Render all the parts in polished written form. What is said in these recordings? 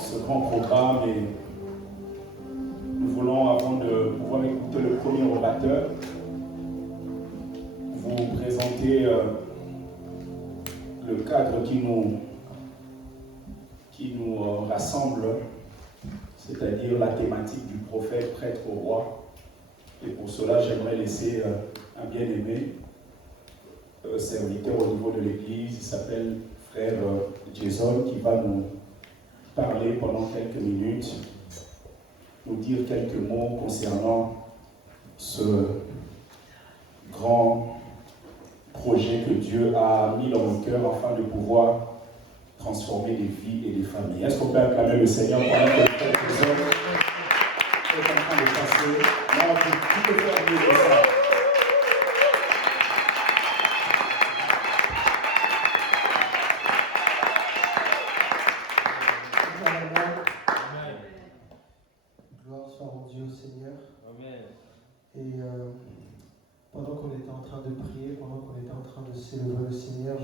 ce grand programme et nous voulons, avant de pouvoir écouter le premier orateur, vous présenter le cadre qui nous rassemble, c'est-à-dire la thématique du prophète, prêtre au roi. Et pour cela, j'aimerais laisser un bien-aimé serviteur au niveau de l'église, il s'appelle frère Jason, qui va nous parler pendant quelques minutes, nous dire quelques mots concernant ce grand projet que Dieu a mis dans nos cœurs afin de pouvoir transformer des vies et des familles. Est-ce qu'on peut acclamer le Seigneur pendant que le frère Jason est en train de passer? Non, tu peux faire mieux que ça. Gloire soit rendue au Seigneur. Amen. Et pendant qu'on était en train de prier, pendant qu'on était en train de célébrer le Seigneur,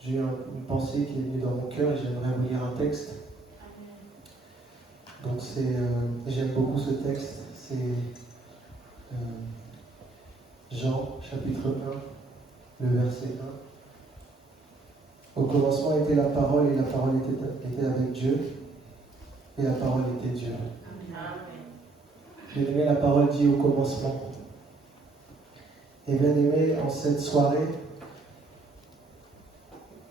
j'ai eu une pensée qui est venue dans mon cœur et j'aimerais vous lire un texte. Donc j'aime beaucoup ce texte. C'est Jean, chapitre 1, le verset 1. Au commencement était la parole et la parole était avec Dieu et la parole était Dieu. Bien aimé, la parole dit au commencement. Et bien aimé, en cette soirée,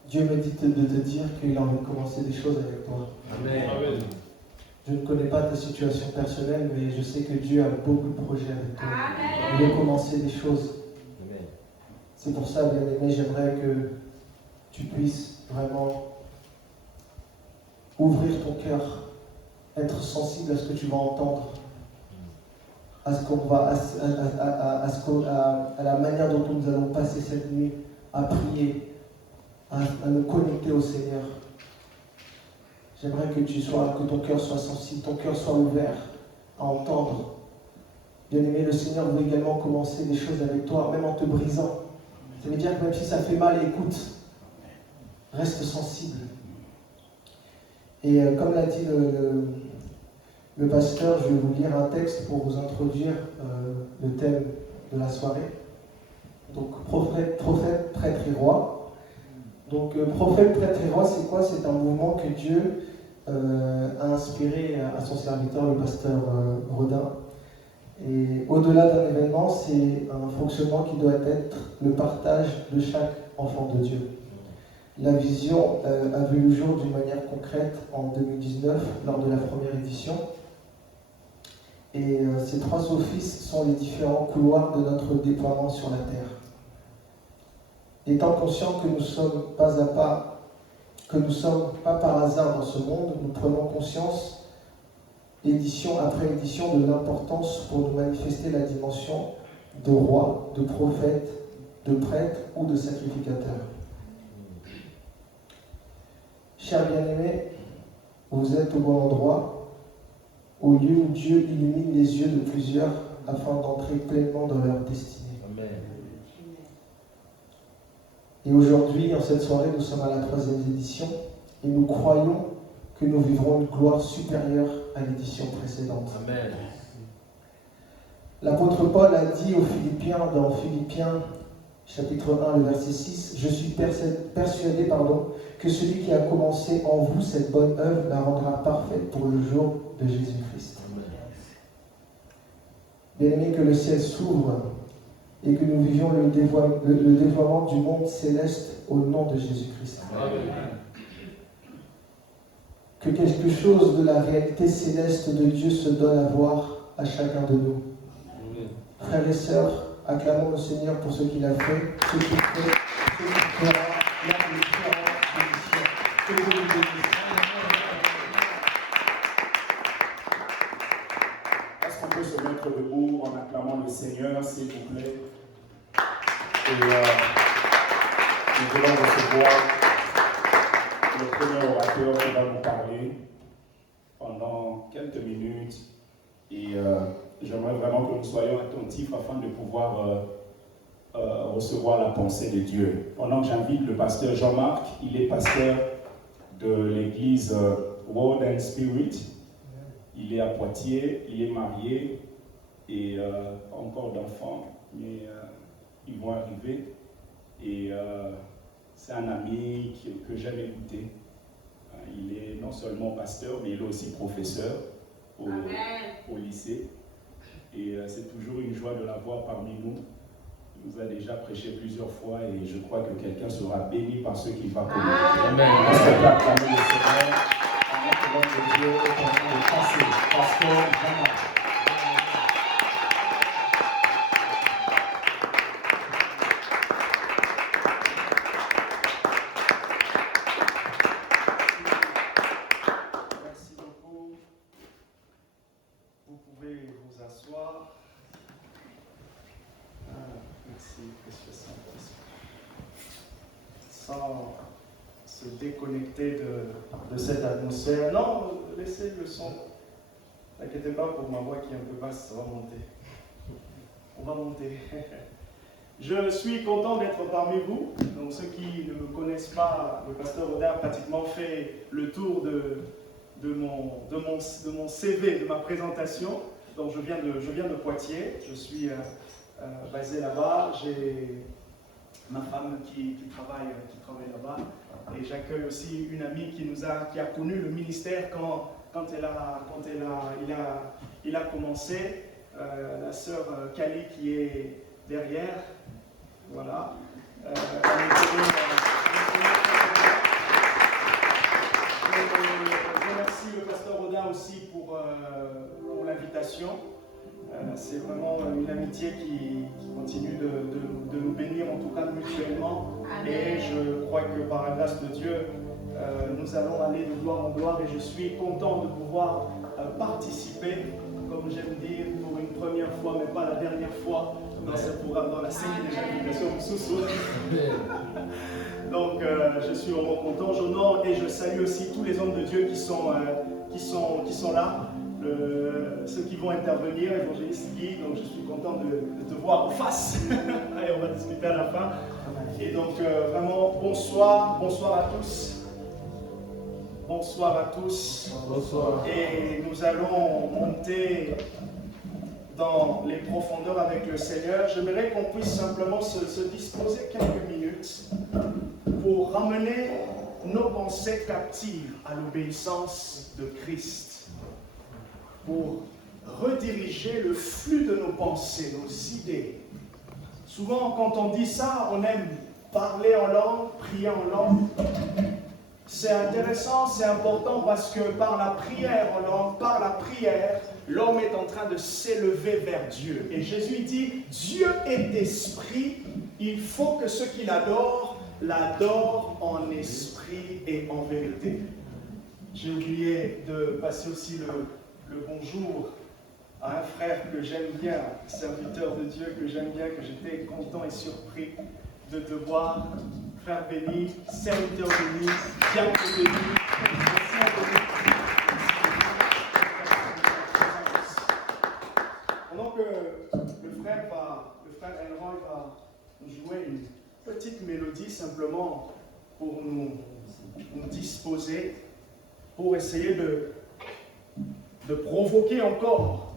Dieu me dit de te dire qu'il a envie de commencer des choses avec toi. Amen. Amen. Je ne connais pas ta situation personnelle, mais je sais que Dieu a beaucoup de projets avec toi. Il veut commencer des choses. Amen. C'est pour ça, bien aimé, j'aimerais que tu puisses vraiment ouvrir ton cœur, être sensible à ce que tu vas entendre, à ce qu'on va, à la manière dont nous allons passer cette nuit, à prier, à nous connecter au Seigneur. J'aimerais que ton cœur soit sensible, ton cœur soit ouvert à entendre. Bien aimé, le Seigneur veut également commencer des choses avec toi, même en te brisant. Ça veut dire que même si ça fait mal, écoute, reste sensible. Et comme l'a dit le pasteur, je vais vous lire un texte pour vous introduire le thème de la soirée. Donc, prophète, prêtre et roi. Donc, prophète, prêtre et roi, c'est quoi? C'est un mouvement que Dieu a inspiré à son serviteur, le pasteur Rodin. Et au-delà d'un événement, c'est un fonctionnement qui doit être le partage de chaque enfant de Dieu. La vision a vu le jour d'une manière concrète en 2019, lors de la première édition. Et ces trois offices sont les différents couloirs de notre déploiement sur la terre. Étant conscients que nous sommes pas par hasard dans ce monde, nous prenons conscience, édition après édition, de l'importance pour nous manifester la dimension de roi, de prophète, de prêtre ou de sacrificateur. Chers bien-aimés, vous êtes au bon endroit, au lieu où Dieu illumine les yeux de plusieurs afin d'entrer pleinement dans leur destinée. Amen. Et aujourd'hui, en cette soirée, nous sommes à la 3e édition et nous croyons que nous vivrons une gloire supérieure à l'édition précédente. Amen. L'apôtre Paul a dit aux Philippiens, dans Philippiens chapitre 1, le verset 6, « Je suis persuadé que celui qui a commencé en vous cette bonne œuvre la rendra parfaite pour le jour de Jésus-Christ. » Bien-aimé, que le ciel s'ouvre et que nous vivions le dévoilement du monde céleste au nom de Jésus-Christ. Amen. Que quelque chose de la réalité céleste de Dieu se donne à voir à chacun de nous. Amen. Frères et sœurs, acclamons le Seigneur pour ce qu'il a fait, ce qu'il fait, ce qu'il fera, lors des différentes éditions. Que Dieu nous bénisse. Est-ce qu'on peut se mettre debout en acclamant le Seigneur, s'il vous plaît? Et nous voulons recevoir le premier orateur qui va nous parler pendant quelques minutes. Et j'aimerais vraiment que nous soyons attentifs afin de pouvoir recevoir la pensée de Dieu. Pendant que j'invite le pasteur Jean-Marc, il est pasteur de l'église Word and Spirit. Il est à Poitiers, il est marié et pas encore d'enfants, mais ils vont arriver. Et c'est un ami que j'aime écouter. Il est non seulement pasteur, mais il est aussi professeur au lycée. Et c'est toujours une joie de l'avoir parmi nous. Il nous a déjà prêché plusieurs fois et je crois que quelqu'un sera béni par ce qu'il va connaître. Amen. Parce qu'il va acclamer le Seigneur, en nom de Dieu, au nom de passer. Pasteur Jean-Marc. Merci beaucoup. Vous pouvez vous asseoir. Merci, précieux Saint-Esprit. Sans se déconnecter de cette atmosphère. Non, laissez le son. N'inquiétez pas pour ma voix qui est un peu basse, ça va monter. On va monter. Je suis content d'être parmi vous. Donc ceux qui ne me connaissent pas, le pasteur Oda a pratiquement fait le tour de mon CV, de ma présentation. Donc je viens de Poitiers, je suis basé là-bas. J'ai ma femme qui travaille là-bas. Et j'accueille aussi une amie qui a connu le ministère quand il a commencé, la sœur Kali qui est derrière. Voilà. Je remercie le pasteur Oda aussi pour l'invitation. C'est vraiment une amitié qui continue de nous bénir, en tout cas mutuellement. Amen. Et je crois que par la grâce de Dieu, nous allons aller de gloire en gloire et je suis content de pouvoir participer, comme j'aime dire, pour une première fois, mais pas la dernière fois, dans ce programme, dans la série des invitations Moussoussou. Donc je suis vraiment content, j'honore et je salue aussi tous les hommes de Dieu qui sont là. Ceux qui vont intervenir, évangéliste Guy, donc je suis content de te voir en face. Allez, on va discuter à la fin. Et donc vraiment, bonsoir à tous. Bonsoir à tous. Bonsoir. Et nous allons monter dans les profondeurs avec le Seigneur. J'aimerais qu'on puisse simplement se disposer quelques minutes pour ramener nos pensées captives à l'obéissance de Christ. Pour rediriger le flux de nos pensées, nos idées. Souvent, quand on dit ça, on aime parler en langue, prier en langue. C'est intéressant, c'est important parce que par la prière en langue, par la prière, l'homme est en train de s'élever vers Dieu. Et Jésus dit, Dieu est esprit, il faut que ceux qui l'adorent en esprit et en vérité. J'ai oublié de passer aussi le bonjour à un frère que j'aime bien, serviteur de Dieu que j'aime bien, que j'étais content et surpris de te voir. Frère béni, serviteur béni, diable béni, pendant que le frère Elroy va nous jouer une petite mélodie simplement pour nous disposer, pour essayer de provoquer encore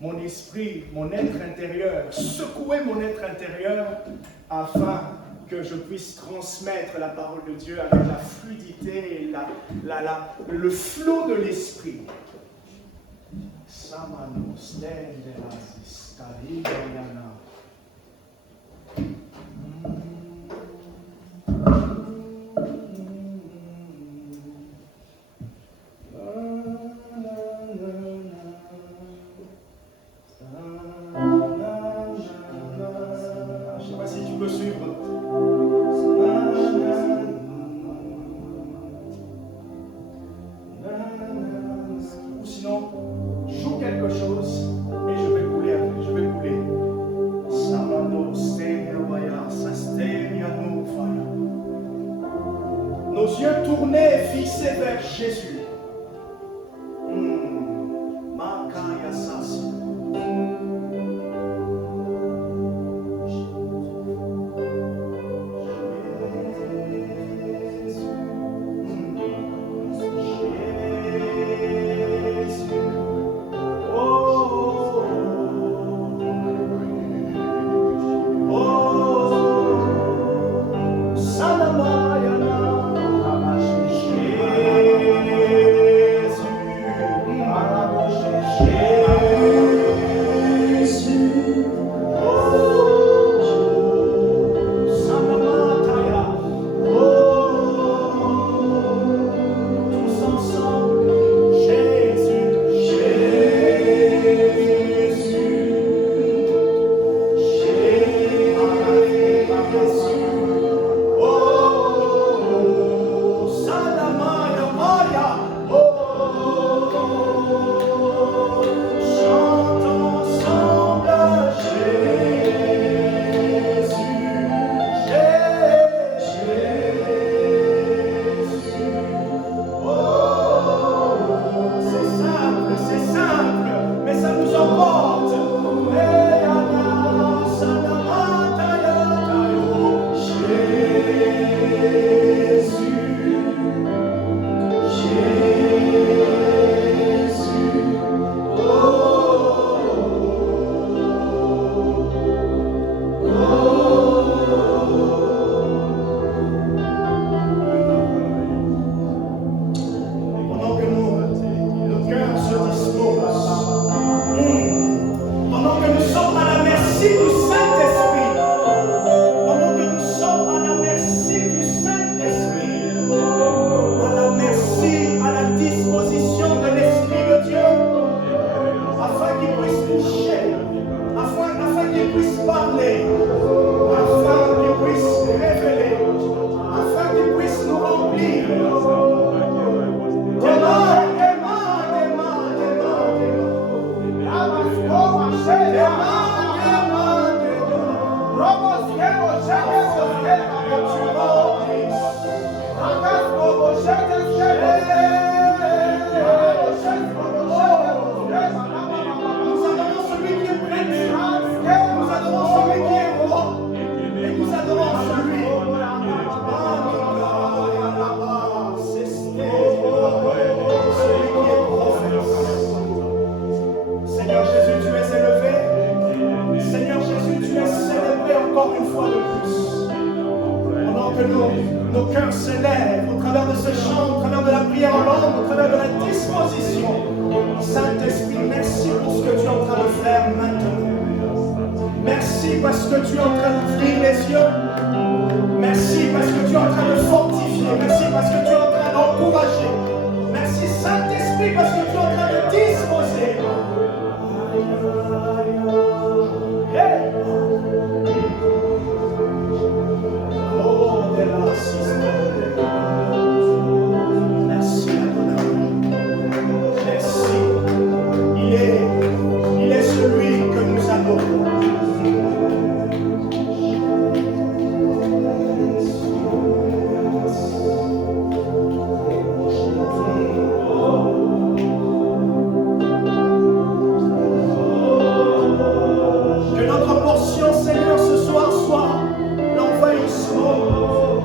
mon esprit, mon être intérieur, secouer mon être intérieur afin que je puisse transmettre la parole de Dieu avec la fluidité et le flot de l'esprit. Samanos, Tenderazis, Kalidayana. Je ne sais pas si tu peux suivre. Ou sinon, joue quelque chose et je vais couler après. Je vais couler. Nos yeux tournés et fixés vers Jésus. Makaya Sasi. Nos cœurs s'élèvent au travers de ce chant, au travers de la prière en langue, au travers de la disposition. Saint-Esprit, merci pour ce que tu es en train de faire maintenant. Merci parce que tu es en train d'ouvrir les yeux. Merci parce que tu es en train de fortifier. Merci parce que tu es en train d'encourager. Merci Saint-Esprit parce que tu es en train de disposer. Hey! Merci Adonai. Merci. Il est celui que nous adorons. Que notre portion, Seigneur, ce soir soit l'envahissement,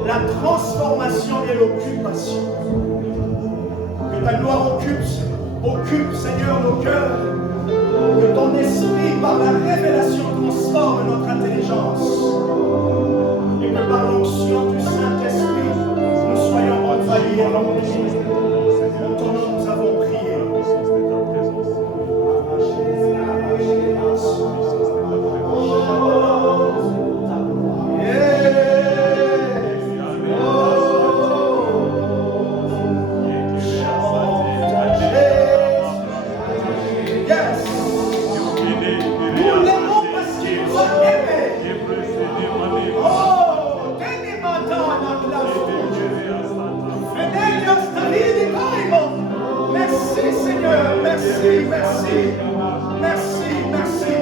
la transformation et l'occupation. Que ta gloire occupe, Seigneur, nos cœurs. Que ton esprit, par la révélation, transforme notre intelligence. Et que par l'onction du Saint-Esprit, nous soyons envahis et remplis. En ton nom, nous avons prié.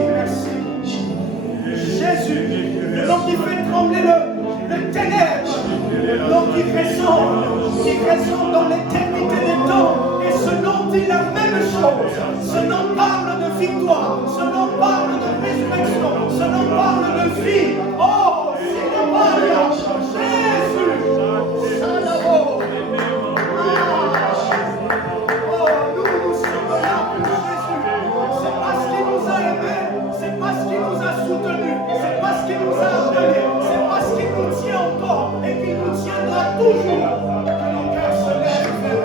Merci. Jésus, le nom qui fait trembler le ténèbre, le nom qui résonne dans l'éternité des temps, et ce nom dit la même chose. Ce nom parle de victoire, ce nom parle de résurrection, ce nom parle de vie. Oh, Seigneur, Jésus, Saint d'amour. Nous sommes là pour Jésus. C'est parce qu'il nous a aimés, c'est parce qu'il nous a soutenus, c'est parce qu'il nous a appelés, c'est parce qu'il nous tient encore et qu'il nous tiendra toujours que nos cœurs se lèvent vers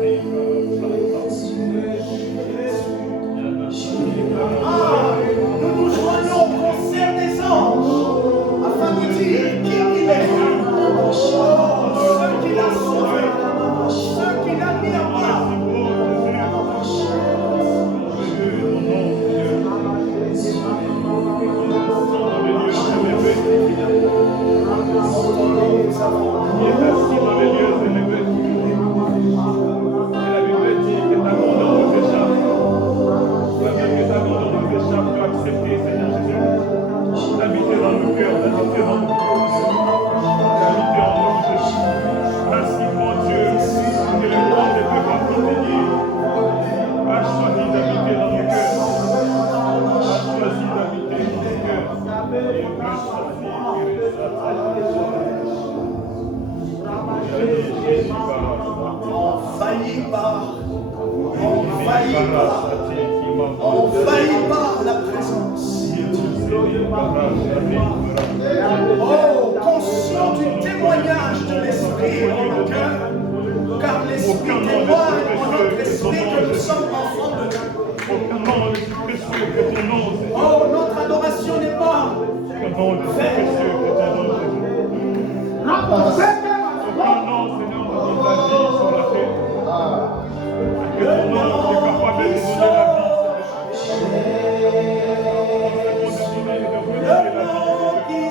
lui. Nous nous joignons au concert des anges afin de dire qui il est. Ceux qu'il a sauvés, ceux qu'il a mis à part. Envahi par la présence. Oh, conscient du témoignage de l'Esprit en nos cœurs, car l'Esprit témoigne en notre esprit que nous sommes enfants de Dieu. Oh, notre adoration n'est pas faite. Le nom qui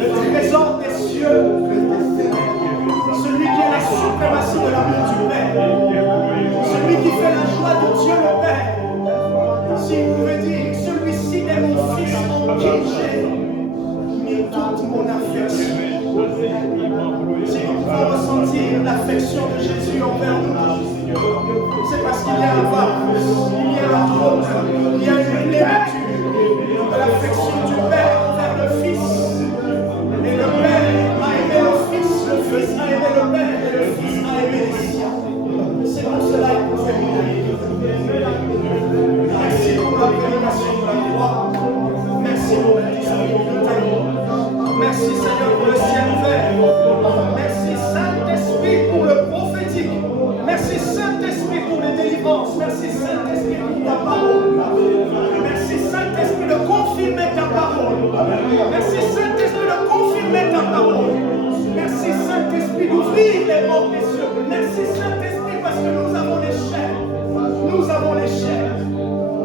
Le trésor des cieux, celui qui est la suprématie de l'amour du Père, celui qui fait la joie de Dieu le Père. S'il pouvait dire, celui-ci est mon fils en qui j'ai mis toute mon affection. Si nous pouvons ressentir l'affection de Jésus envers nous, c'est parce qu'il y a un vase, il y a un trône, il y a une plénitude de l'affection du Père envers le Fils. Et le Père a aimé le Fils a aimé le Père et le Fils a aimé les siens. C'est pour cela qu'il nous fait mourir. Merci pour la prédication de la croix. Merci pour la disponibilité. Merci Seigneur pour le ciel ouvert. Merci Saint-Esprit pour le prophétique. Merci Saint-Esprit pour les délivrances. Merci Saint-Esprit pour ta parole. Merci Saint-Esprit de confirmer ta parole. Merci Saint-Esprit de confirmer ta parole. Merci Saint-Esprit d'ouvrir les portes des cieux. Merci Saint-Esprit parce que nous avons les chaînes. Nous avons les chaînes.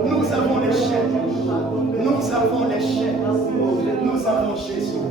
Nous avons les chaînes. Nous avons les chaînes. Nous avons Jésus.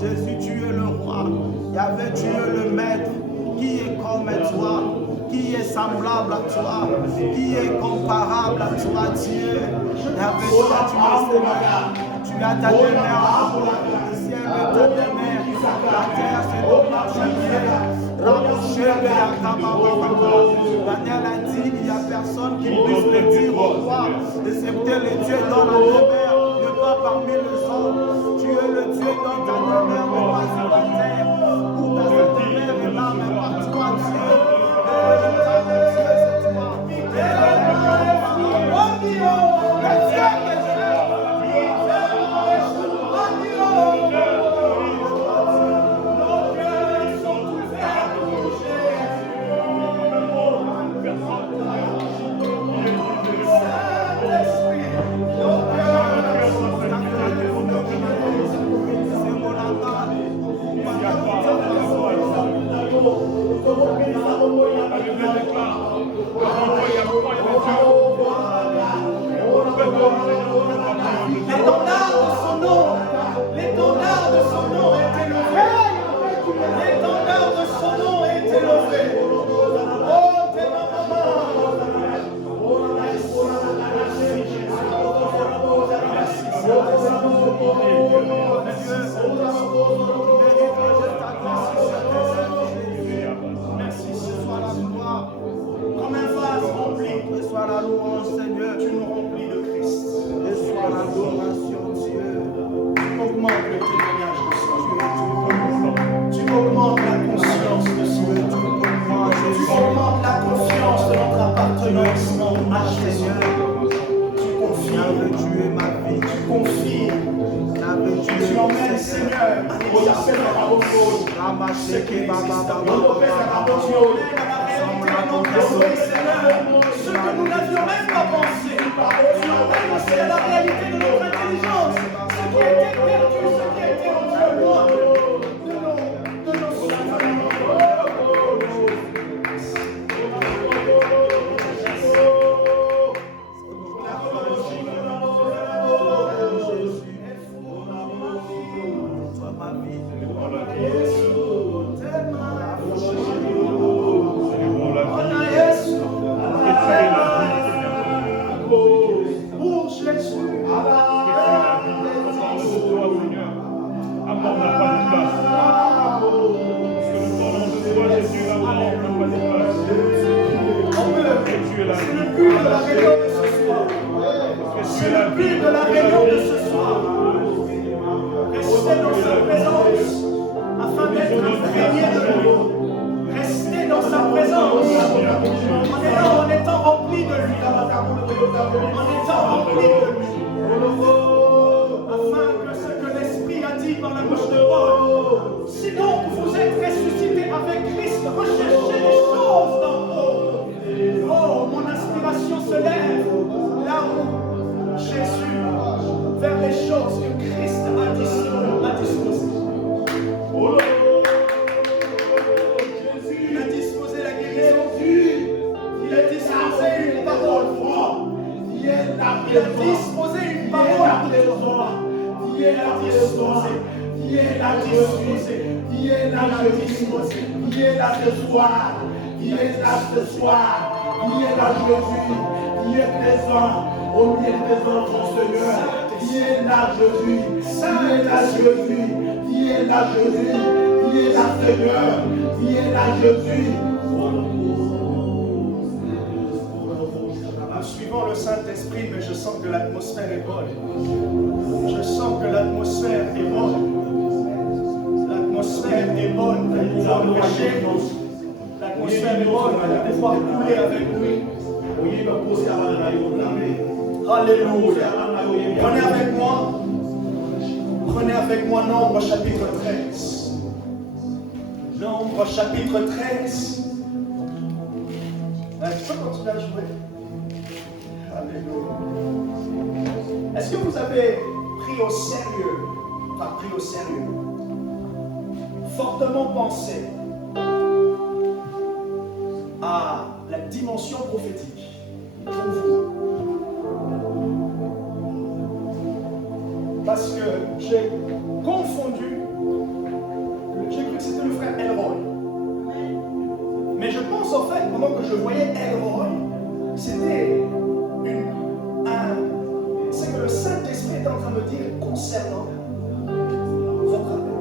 Jésus, tu es le roi. Yahvé, tu es le maître. Qui est comme toi? Qui est semblable à toi? Qui est comparable à toi, Dieu? Yahvé, toi, tu es Seigneur. Tu as ta demeure. Le ciel est ta demeure. La terre, c'est ton marchepied. Daniel a dit, il n'y a personne qui puisse le dire au roi, excepté le Dieu dans la demeure, ne pas parmi les hommes. Tu es le Dieu dans ta demeure, mais pas sur la terre. Où ta demeure est là, mais pas toi, Dieu. C'est toi. Le Dieu que l'étendard de son nom est élevé. L'étendard de son nom est élevé. Oh, t'es ma maman. Merci, ce soit la gloire. Comme un vase rempli. Ce soit la louange, Seigneur. Tu nous remplis de Christ. Ce soit l'adoration, Dieu. Augmente le témoignage de ce Dieu. Tu augmentes la conscience de ce Dieu. Tu augmentes la confiance de notre appartenance à Jésus. Tu confirmes. Tu es ma vie. Tu confirmes. Tu emmènes, Seigneur, à l'exercer la parole. Ce qui existe à ce que nous n'avions même pas pensé. Tu emmènes aussi à la réalité de notre intelligence. Ce qui était perdu, ce qui était en loin de nos souvenirs. C'est le but de la réunion de ce soir. Restez dans sa présence afin d'être imprégné de lui. Restez dans sa présence en étant rempli de lui. En étant rempli de lui. Afin Il a disposé une parole. Viens là ce soir, viens présent au milieu des enfants, Seigneur. Viens là Jésus, Seigneur. Viens là Jésus. Nous suivons le Saint-Esprit, mais je sens que l'atmosphère est bonne. Je sens que l'atmosphère est bonne. L'atmosphère est bonne pour pouvoir marcher. L'atmosphère est bonne pour pouvoir couler avec lui. Alléluia. Prenez avec moi Nombre chapitre 13. Nombre chapitre 13. Tu peux continuer à jouer. Alléluia. Est-ce que vous avez pris au sérieux, fortement pensé à la dimension prophétique pour vous? Parce que j'ai confondu, j'ai cru que c'était le frère Elroy. Mais je pense en fait, pendant que je voyais Elroy, c'était c'est que le Saint-Esprit est en train de me dire concernant votre appel.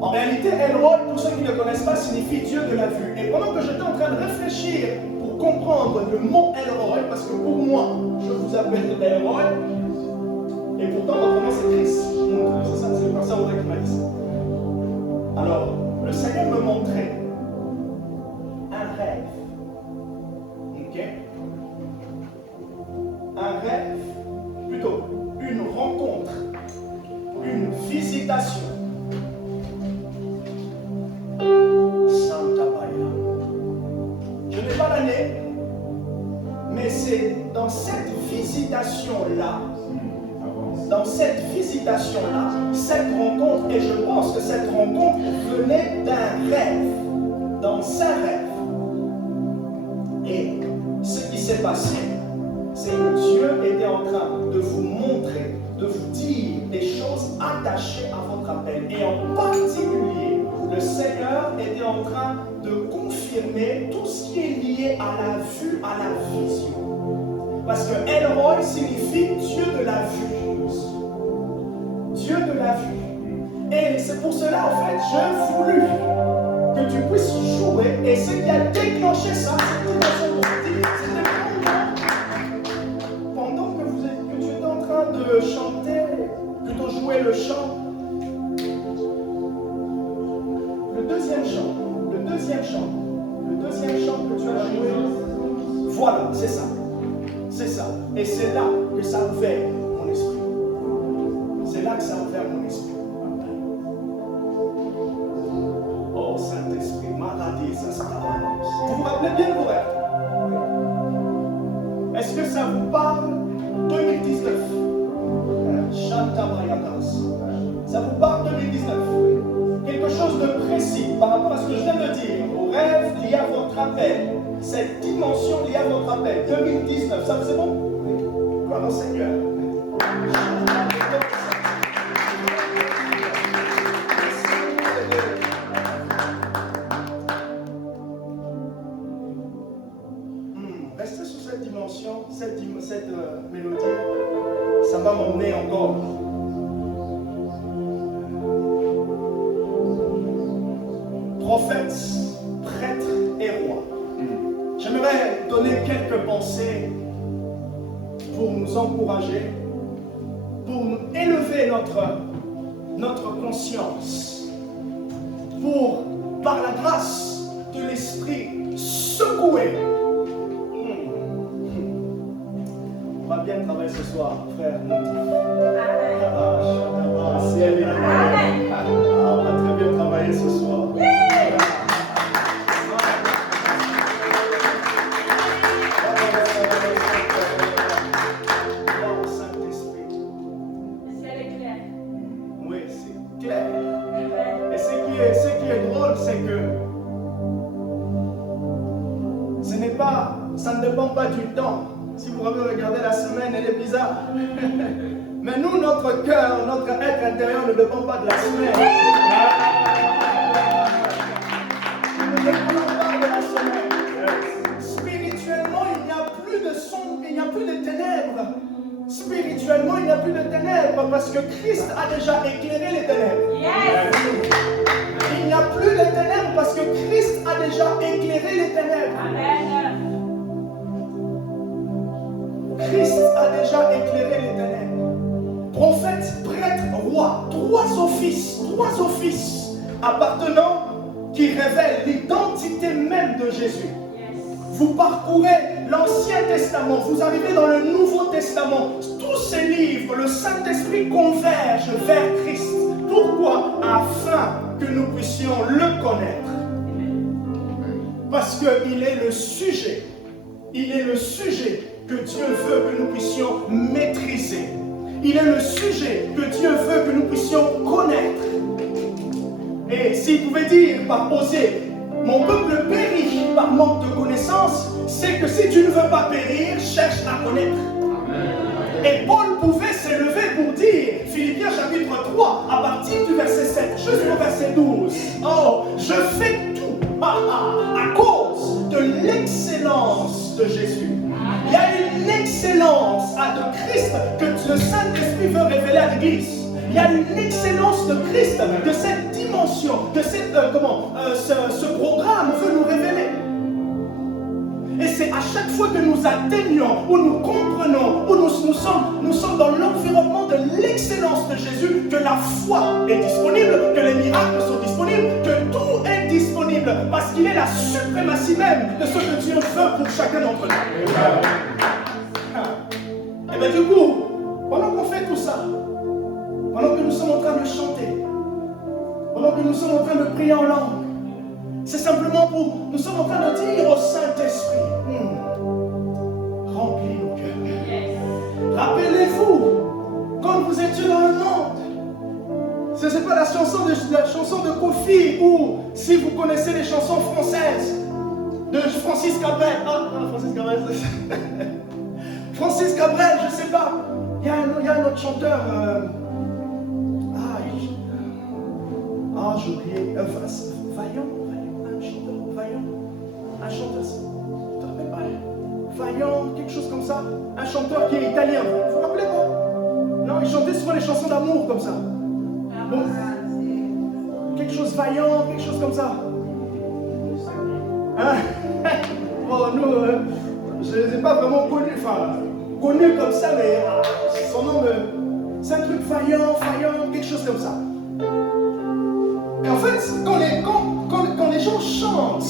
En réalité, Elroy, pour ceux qui ne connaissent pas, signifie Dieu de la vue. Et pendant que j'étais en train de réfléchir pour comprendre le mot Elroy, parce que pour moi, je vous appelle Elroy, et pourtant votre nom c'est Christ. C'est ça, c'est le pasteur Audrey qui m'a dit ça. Alors, le Seigneur me montrait un rêve. Ok? Un rêve, plutôt une rencontre, une visitation. Santa Maria. Je n'ai pas l'année, mais c'est dans cette visitation-là, cette rencontre, et je pense que cette rencontre venait d'un rêve, dans un rêve. Et ce qui s'est passé, c'est que Dieu était en train de vous montrer, de vous dire des choses attachées à votre appel. Et en particulier, le Seigneur était en train de confirmer tout ce qui est lié à la vue, à la vision. Parce que Elroy signifie Dieu de la vue. Dieu de la vue. Et c'est pour cela, en fait, j'ai voulu que tu puisses jouer. Et ce qui a déclenché ça, de chanter, plutôt jouer le chant. Le deuxième chant que tu as joué, voilà, c'est ça. Et c'est là que ça a ouvert mon esprit. Oh Saint-Esprit, maladie, ça se passe. Vous vous rappelez bien vos rêves? Est-ce que ça vous parle? 2019. Ça vous parle 2019. Quelque chose de précis par rapport à ce que je viens de dire. Au rêve lié à votre appel. Cette dimension liée à votre appel. 2019. Ça c'est bon? Gloire au Seigneur. Restez sur cette dimension, cette mélodie. Ça va m'emmener encore. Prophète, prêtre et roi. J'aimerais donner quelques pensées pour nous encourager, pour nous élever notre conscience, pour, par la grâce de l'Esprit, secouer. On va bien travailler ce soir, frère. On va très bien travailler ce soir. Ça ça ne dépend pas du temps. Si vous avez regardé la semaine, elle est bizarre. Mais nous, notre cœur, notre être intérieur ne dépend pas de la semaine. Ne dépend pas de la semaine. Spirituellement, il n'y a plus de son, il n'y a plus de ténèbres. Spirituellement, il n'y a plus de ténèbres parce que Christ a déjà éclairé les ténèbres. Yes. Il n'y a plus de ténèbres parce que Christ a déjà éclairé les ténèbres. Amen. Christ a déjà éclairé les ténèbres. Prophète, prêtre, roi, trois offices appartenant qui révèlent l'identité même de Jésus. Vous parcourez l'Ancien Testament, vous arrivez dans le Nouveau Testament. Tous ces livres, le Saint-Esprit converge vers Christ. Pourquoi? Afin que nous puissions le connaître. Parce qu'il est le sujet. Il est le sujet que Dieu veut que nous puissions maîtriser. Il est le sujet que Dieu veut que nous puissions connaître. Et s'il pouvait dire par Osée, mon peuple périt par manque de connaissance, c'est que si tu ne veux pas périr, cherche à connaître. Et Paul pouvait s'élever pour dire, Philippiens chapitre 3, à partir du verset 7, jusqu'au verset 12, oh, je fais tout à cause de l'excellence de Jésus. Il y a une excellence de Christ que le Saint-Esprit veut révéler à l'Église. Il y a une excellence de Christ, de cette dimension, de cette, ce programme veut nous révéler. Et c'est à chaque fois que nous atteignons, où nous comprenons, où nous sommes dans l'environnement de l'excellence de Jésus, que la foi est disponible, que les miracles sont disponibles, que tout est disponible, parce qu'il est la suprématie même de ce que Dieu veut pour chacun d'entre nous. Et bien du coup, pendant qu'on fait tout ça, pendant que nous sommes en train de chanter, pendant que nous sommes en train de prier en langue, c'est simplement nous sommes en train de dire au Saint-Esprit, remplis nos cœurs. Rappelez-vous, quand vous étiez dans le monde, ce n'est pas la chanson de Kofi, ou si vous connaissez les chansons françaises de Francis Cabrel. Francis Cabrel, Francis Cabrel, je ne sais pas. Il y a un autre chanteur. J'ai oublié. Vaillant. Un chanteur, je ne me rappelle pas. Vaillant, quelque chose comme ça. Un chanteur qui est italien. Vous vous rappelez pas? Non, il chantait souvent les chansons d'amour comme ça. Bon, quelque chose vaillant, quelque chose comme ça. Hein? Bon, nous, je ne les ai pas vraiment connus comme ça, mais son nom, c'est un truc vaillant, quelque chose comme ça. Et en fait, quand les gens chantent,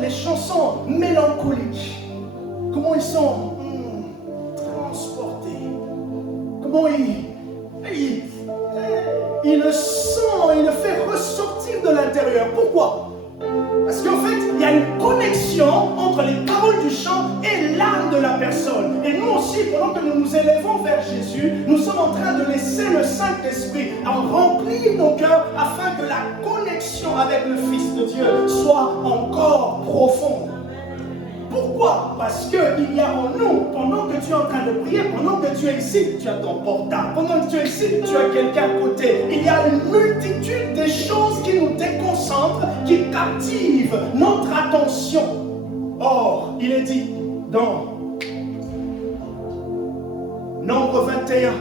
les chansons mélancoliques, comment ils sont transportés, comment il le sent, il le fait ressortir de l'intérieur. Pourquoi? Parce qu'en fait, il y a une connexion entre les paroles du chant et l'âme de la personne. Et nous aussi, pendant que nous nous élevons vers Jésus, nous sommes en train de laisser le Saint-Esprit remplir nos cœurs afin que la connexion avec le Fils de Dieu soit encore profonde. Pourquoi? Parce qu'il y a en nous, pendant que tu es en train de prier, pendant que tu es ici, tu as ton portable. Pendant que tu es ici, tu as quelqu'un à côté. Il y a une multitude de choses qui nous déconcentrent, qui captivent notre attention. Or, il est dit dans Nombre 21,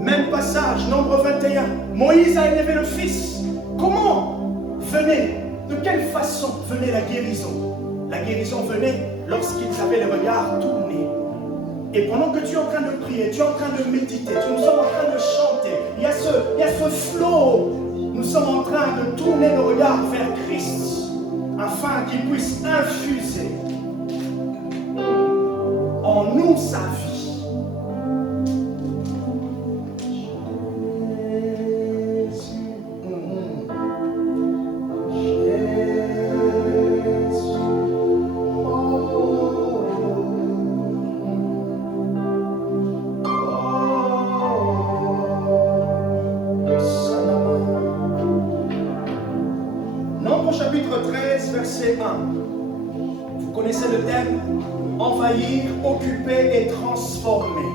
même passage, Nombre 21, Moïse a élevé le Fils. Comment venait, de quelle façon venait la guérison? La guérison venait lorsqu'ils avaient les regards tournés. Et pendant que tu es en train de prier, tu es en train de méditer, nous sommes en train de chanter, il y a ce flow, nous sommes en train de tourner nos regards vers Christ, afin qu'il puisse infuser en nous sa vie. Chapitre 13, verset 1. Vous connaissez le thème? Envahir, occuper et transformer.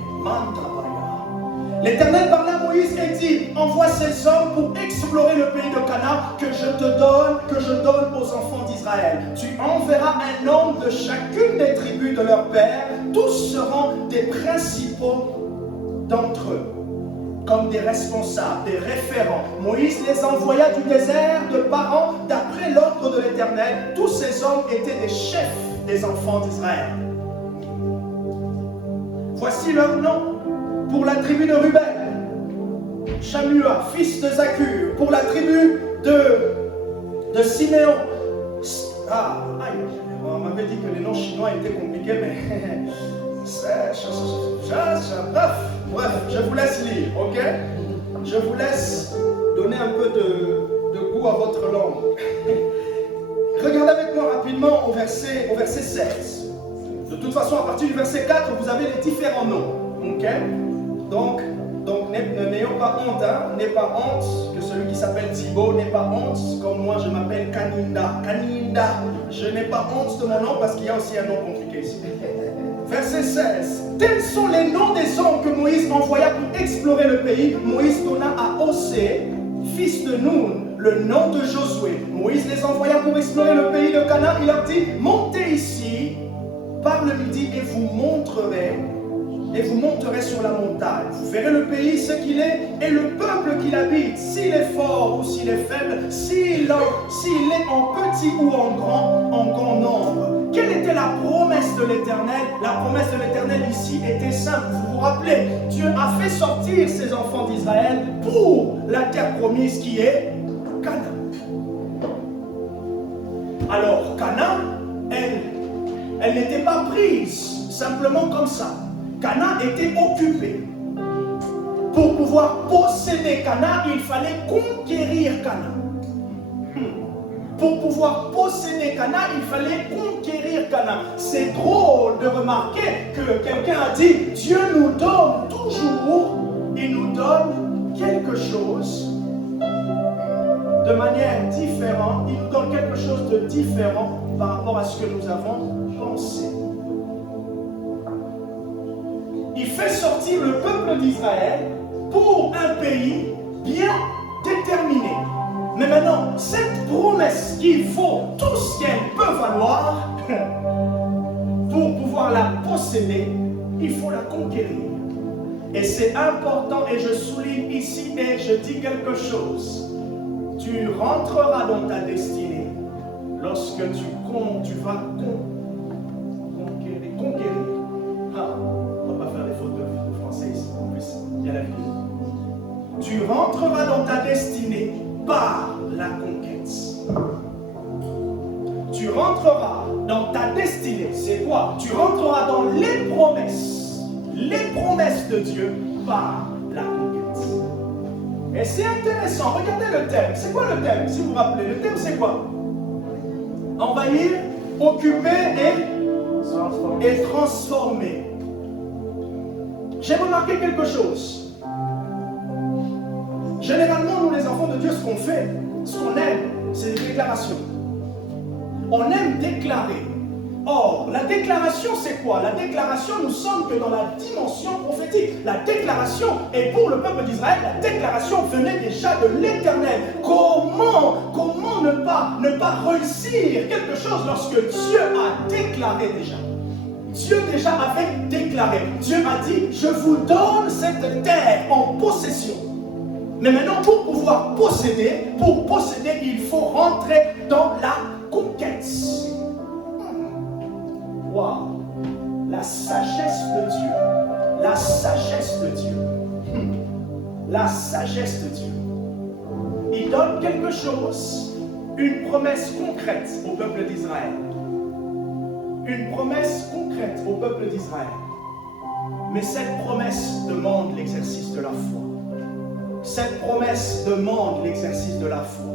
L'Éternel parlait à Moïse et dit, envoie ces hommes pour explorer le pays de Canaan que je donne aux enfants d'Israël. Tu enverras un homme de chacune des tribus de leur père. Tous seront des principaux d'entre eux, comme des responsables, des référents. Moïse les envoya du désert de Paran d'après l'ordre de l'Éternel. Tous ces hommes étaient des chefs des enfants d'Israël. Voici leur nom. Pour la tribu de Ruben, Shamua, fils de Zakur. Pour la tribu de Siméon, on m'avait dit que les noms chinois étaient compliqués, mais bref, je vous laisse lire, ok? Je vous laisse donner un peu de goût à votre langue. Regardez avec moi rapidement au verset 16. De toute façon, à partir du verset 4, vous avez les différents noms, ok? Donc n'ayons pas honte, hein? N'aie pas honte que celui qui s'appelle Thibaut, n'aie pas honte, comme moi je m'appelle Kaninda. Je n'ai pas honte de mon nom parce qu'il y a aussi un nom compliqué ici. Verset 16. Tels sont les noms des hommes que Moïse envoya pour explorer le pays. Moïse donna à Osée, fils de Nun, le nom de Josué. Moïse les envoya pour explorer le pays de Canaan. Il leur dit, montez ici par le midi et vous monterez sur la montagne. Vous verrez le pays, ce qu'il est, et le peuple qu'il habite, s'il est fort ou s'il est faible, s'il est en petit ou en grand nombre. Quelle était la promesse de l'Éternel? La promesse de l'Éternel ici était simple. Vous vous rappelez, Dieu a fait sortir ses enfants d'Israël pour la terre promise qui est Canaan. Alors, Canaan, elle n'était pas prise simplement comme ça. Canaan était occupé. Pour pouvoir posséder Canaan, il fallait conquérir Canaan. Pour pouvoir posséder Canaan, il fallait conquérir Canaan. C'est drôle de remarquer que quelqu'un a dit, Dieu nous donne toujours, il nous donne quelque chose de manière différente, il nous donne quelque chose de différent par rapport à ce que nous avons pensé. Il fait sortir le peuple d'Israël pour un pays bien déterminé. Mais maintenant, cette promesse qu'il faut tout ce qu'elle peut valoir, pour pouvoir la posséder, il faut la conquérir. Et c'est important, et je souligne ici, et je dis quelque chose. Tu rentreras dans ta destinée lorsque tu vas conquérir. On va pas faire des fautes de français ici, en plus, il y a la vie. Tu rentreras dans ta destinée par la conquête. Tu rentreras dans ta destinée. C'est quoi? Tu rentreras dans les promesses de Dieu par la conquête. Et c'est intéressant, regardez le thème. C'est quoi le thème? Si vous vous rappelez, le thème c'est quoi? Envahir, occuper et transformer. J'ai remarqué quelque chose. Généralement, nous les enfants de Dieu, ce qu'on fait, ce qu'on aime, c'est des déclarations. On aime déclarer. Or, la déclaration, c'est quoi? La déclaration, nous sommes que dans la dimension prophétique. La déclaration est pour le peuple d'Israël. La déclaration venait déjà de l'Éternel. Comment ne pas réussir quelque chose lorsque Dieu a déclaré déjà? Dieu déjà avait déclaré. Dieu a dit, je vous donne cette terre en possession. Mais maintenant, pour pouvoir posséder, il faut rentrer dans la conquête. Wow, la sagesse de Dieu, la sagesse de Dieu, la sagesse de Dieu. Il donne quelque chose, une promesse concrète au peuple d'Israël. Une promesse concrète au peuple d'Israël. Mais cette promesse demande l'exercice de la foi. Cette promesse demande l'exercice de la foi.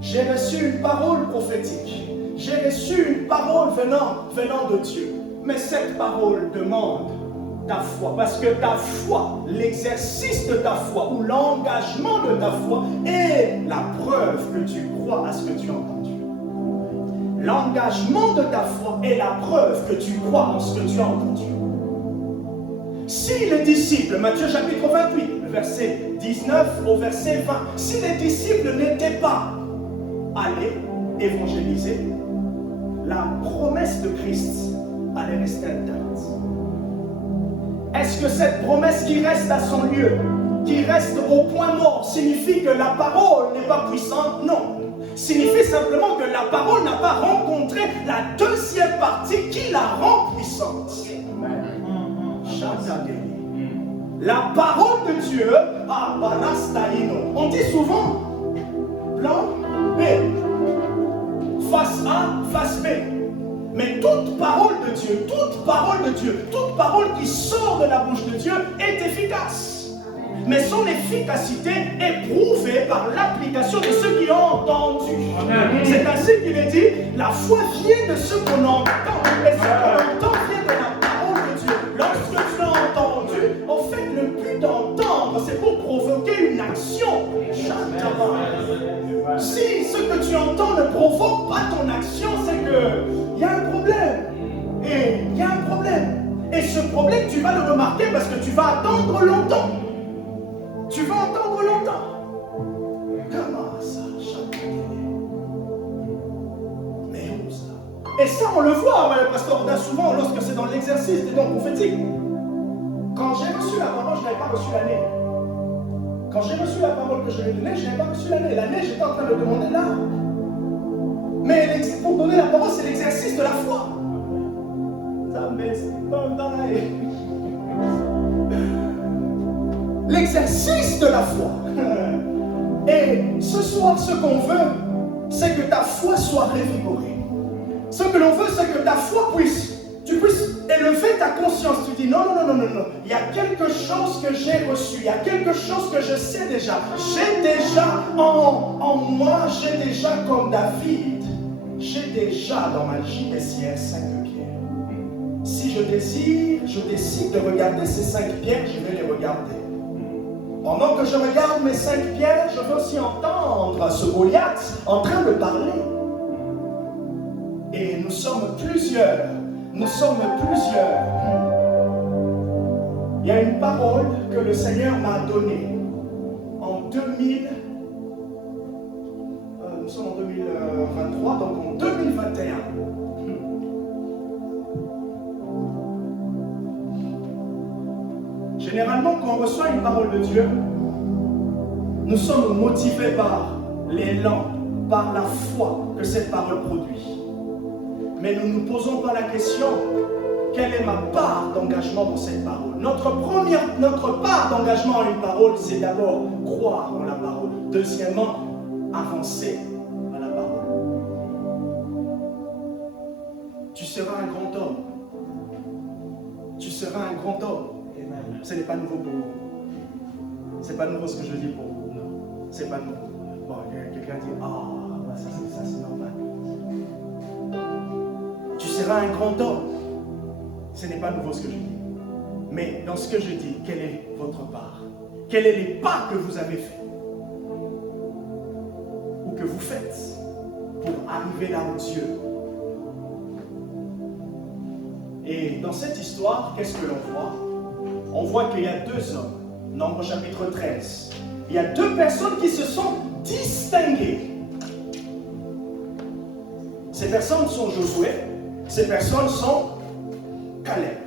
J'ai reçu une parole prophétique. J'ai reçu une parole venant de Dieu. Mais cette parole demande ta foi. Parce que ta foi, l'exercice de ta foi ou l'engagement de ta foi est la preuve que tu crois à ce que tu as entendu. L'engagement de ta foi est la preuve que tu crois en ce que tu as entendu. Si les disciples, Matthieu chapitre 28, verset 19 au verset 20, si les disciples n'étaient pas allés évangéliser, la promesse de Christ allait rester intacte. Est-ce que cette promesse qui reste à son lieu, qui reste au point mort, signifie que la parole n'est pas puissante? Non. Signifie simplement que la parole n'a pas rencontré la deuxième partie qui la rend puissante. La parole de Dieu, on dit souvent plan B, face A, face B. Mais toute parole de Dieu, toute parole qui sort de la bouche de Dieu est efficace. Mais son efficacité est prouvée par l'application de ceux qui ont entendu. C'est ainsi qu'il est dit, la foi vient de ce qu'on entend. Et ce qu'on entend vient de la parole de Dieu. Lorsque tu as entendu, en fait, le but d'entendre, c'est pour provoquer une action. Si ce que tu entends ne provoque pas ton action, c'est qu'il y a un problème. Et il y a un problème. Et ce problème, tu vas le remarquer parce que tu vas attendre longtemps. Tu vas entendre longtemps. Comment ça, mais où ça? Et ça, on le voit, le pasteur Oda, souvent, lorsque c'est dans l'exercice des dons prophétiques. Quand j'ai reçu la parole, je n'avais pas reçu l'année. Quand j'ai reçu la parole que je lui ai donnée, je n'avais pas reçu l'année. L'année, j'étais en train de demander là. Mais pour donner la parole, c'est l'exercice de la foi. L'exercice de la foi. Et ce soir, ce qu'on veut, c'est que ta foi soit révigorée. Ce que l'on veut, c'est que ta foi tu puisses élever ta conscience. Tu dis non. Il y a quelque chose que j'ai reçu. Il y a quelque chose que je sais déjà. J'ai déjà en moi, j'ai déjà comme David. J'ai déjà dans ma JSIR 5 pierres. Si je décide de regarder ces 5 pierres, je vais les regarder. Pendant que je regarde mes 5 pierres, je veux aussi entendre ce Goliath en train de parler. Et nous sommes plusieurs. Il y a une parole que le Seigneur m'a donnée en 2000. Nous sommes en 2023, donc en 2021. Généralement, quand on reçoit une parole de Dieu, nous sommes motivés par l'élan, par la foi que cette parole produit. Mais nous ne nous posons pas la question, quelle est ma part d'engagement pour cette parole? Notre part d'engagement à une parole, c'est d'abord croire en la parole. Deuxièmement, avancer à la parole. Tu seras un grand homme. Tu seras un grand homme. Ce n'est pas nouveau pour vous. Ce n'est pas nouveau ce que je dis pour vous. Non. Ce n'est pas nouveau. Bon, quelqu'un dit, ça c'est normal. Tu seras un grand homme. Ce n'est pas nouveau ce que je dis. Mais dans ce que je dis, quelle est votre part? Quels sont les pas que vous avez faits? Ou que vous faites pour arriver là où Dieu? Et dans cette histoire, qu'est-ce que l'on voit? On voit qu'il y a 2 hommes. Nombre chapitre 13. Il y a 2 personnes qui se sont distinguées. Ces personnes sont Josué. Ces personnes sont Caleb.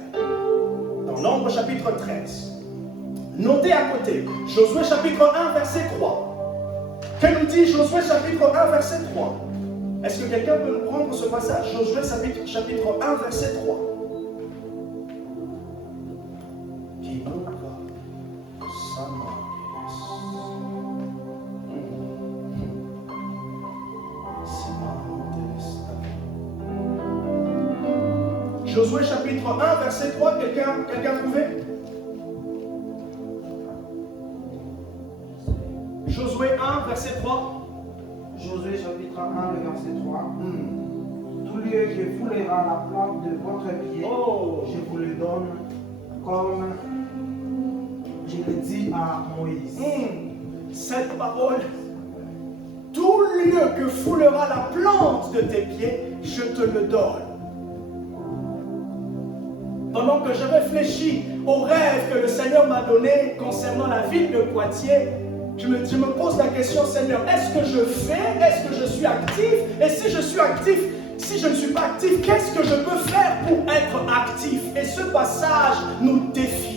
Dans Nombre chapitre 13. Notez à côté. Josué chapitre 1 verset 3. Que nous dit Josué chapitre 1 verset 3? Est-ce que quelqu'un peut nous prendre ce passage? Josué chapitre 1 verset 3. Josué chapitre 1, verset 3, quelqu'un a trouvé? Josué 1, verset 3. Josué chapitre 1, le verset 3. Tout lieu que foulera la plante de votre pied, je vous le donne comme je le dis à Moïse. Cette parole, tout lieu que foulera la plante de tes pieds, je te le donne. Pendant que je réfléchis au rêve que le Seigneur m'a donné concernant la ville de Poitiers, je me pose la question, Seigneur, est-ce que je fais? Est-ce que je suis actif? Et si je suis actif, si je ne suis pas actif, qu'est-ce que je peux faire pour être actif? Et ce passage nous défie.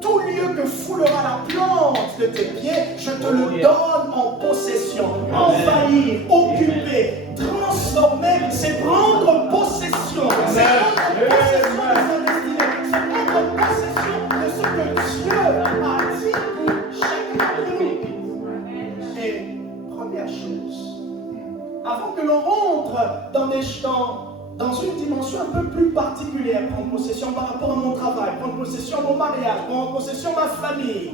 Tout lieu que foulera la plante de tes pieds, je te le donne en possession. Envahir, occuper, transformer, c'est prendre possession. C'est prendre possession de sa destinée. C'est prendre possession de ce que Dieu a dit pour chacun de nous. Et première chose, avant que l'on rentre dans une dimension un peu plus particulière, prendre possession par rapport à mon travail, prendre possession de mon mariage, prendre possession de ma famille.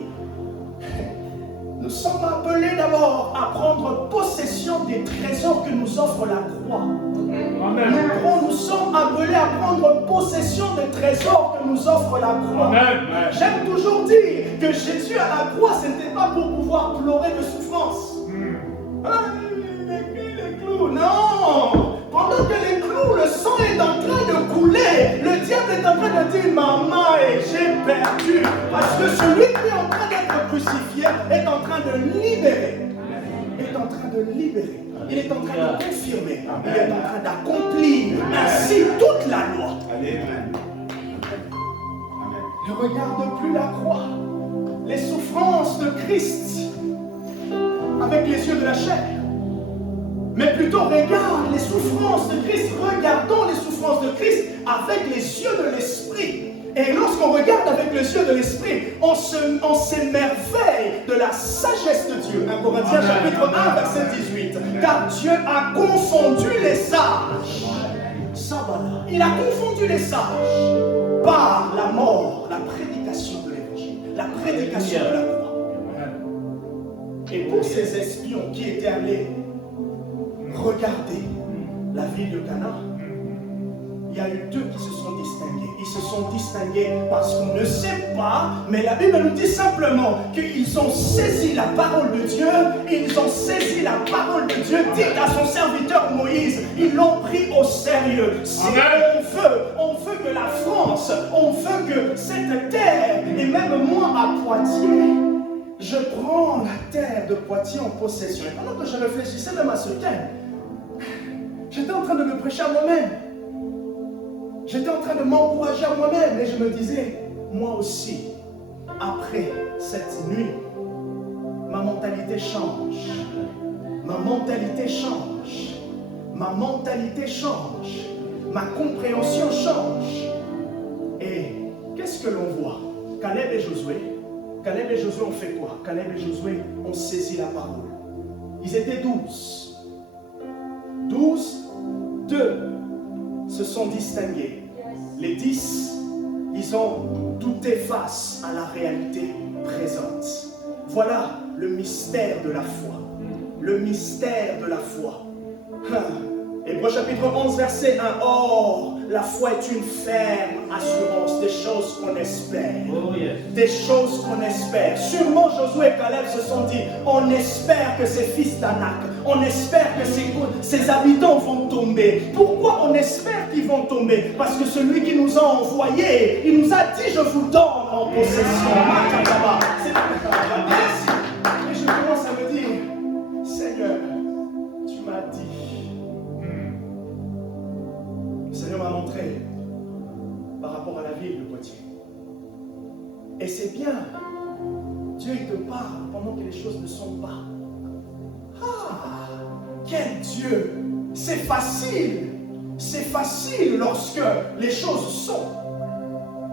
Nous sommes appelés d'abord à prendre possession des trésors que nous offre la croix. Amen. Nous sommes appelés à prendre possession des trésors que nous offre la croix. Amen. J'aime toujours dire que Jésus à la croix, ce n'était pas pour pouvoir pleurer de souffrance. Les clous, non! Pendant que les clous, le sang est en train de couler, le diable est en train de dire, maman, j'ai perdu. Parce que celui qui est en train d'être crucifié est en train de libérer. Est en train de libérer. Il est en train de confirmer. Il est en train d'accomplir ainsi toute la loi. Ne regarde plus la croix, les souffrances de Christ avec les yeux de la chair. Mais plutôt regarde les souffrances de Christ, regardons les souffrances de Christ avec les yeux de l'esprit. Et lorsqu'on regarde avec les yeux de l'esprit, on s'émerveille de la sagesse de Dieu. 1 Corinthiens chapitre 1, verset 18. Car Dieu a confondu les sages. Sabala. Il a confondu les sages par la mort, la prédication de l'évangile, la prédication de la croix. Et pour ces espions qui étaient allés regarder la ville de Cana, il y a eu deux qui se sont distingués. Ils se sont distingués parce qu'on ne sait pas, mais la Bible nous dit simplement qu'ils ont saisi la parole de Dieu, ils ont saisi la parole de Dieu, dit à son serviteur Moïse, ils l'ont pris au sérieux. Si on veut que la France, on veut que cette terre, et même moi à Poitiers, je prends la terre de Poitiers en possession. Et pendant que je réfléchissais même à ce thème, j'étais en train de me prêcher à moi-même. J'étais en train de m'encourager à moi-même. Et je me disais, moi aussi, après cette nuit, ma mentalité change. Ma mentalité change. Ma mentalité change. Ma compréhension change. Et qu'est-ce que l'on voit? Caleb et Josué ont fait quoi? Caleb et Josué ont saisi la parole. Ils étaient 12. 12, 2 se sont distingués. Les 10, ils ont douté face à la réalité présente. Voilà le mystère de la foi. Le mystère de la foi. Hébreux chapitre 11, verset 1. Or, la foi est une ferme assurance des choses qu'on espère. Oh, yes. Des choses qu'on espère. Sûrement Josué et Caleb se sont dit, on espère que ces fils d'Anak, on espère que ces habitants vont tomber. Pourquoi on espère qu'ils vont tomber? Parce que celui qui nous a envoyés, il nous a dit, je vous donne en possession. Et je commence à me dire, Seigneur, tu m'as dit. Le Seigneur m'a montré par rapport à la ville de Poitiers. Et c'est bien. Dieu il te parle pendant que les choses ne sont pas. Ah, quel Dieu! C'est facile. C'est facile lorsque les choses sont.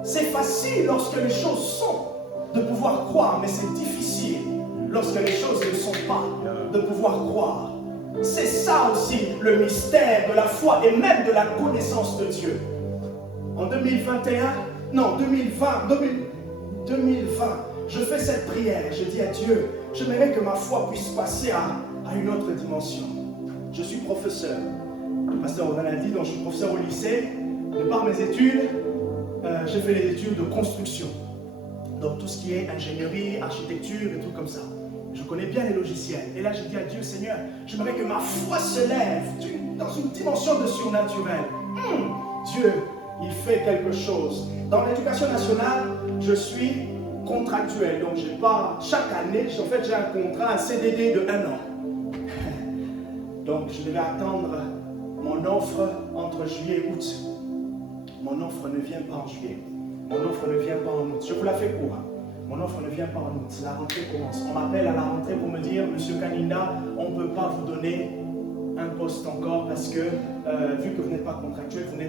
C'est facile lorsque les choses sont de pouvoir croire, mais c'est difficile lorsque les choses ne sont pas de pouvoir croire. C'est ça aussi le mystère de la foi et même de la connaissance de Dieu. En 2020, je fais cette prière. Je dis à Dieu, j'aimerais que ma foi puisse passer à une autre dimension. Je suis professeur. Le pasteur Ronan a dit, donc je suis professeur au lycée. De par mes études, j'ai fait les études de construction. Donc tout ce qui est ingénierie, architecture et tout comme ça. Je connais bien les logiciels. Et là, je dis à Dieu, Seigneur, j'aimerais que ma foi se lève dans une dimension de surnaturel. Dieu, il fait quelque chose. Dans l'éducation nationale, je suis contractuel. Donc, j'ai pas, chaque année, en fait, j'ai un contrat, un CDD de 1 an. Donc, je devais attendre mon offre entre juillet et août. Mon offre ne vient pas en juillet. Mon offre ne vient pas en août. Je vous la fais court. Mon offre ne vient pas en août. La rentrée commence. On m'appelle à la rentrée pour me dire, Monsieur Kaninda, on ne peut pas vous donner un poste encore parce que, vu que vous n'êtes pas contractuel, vous n'êtes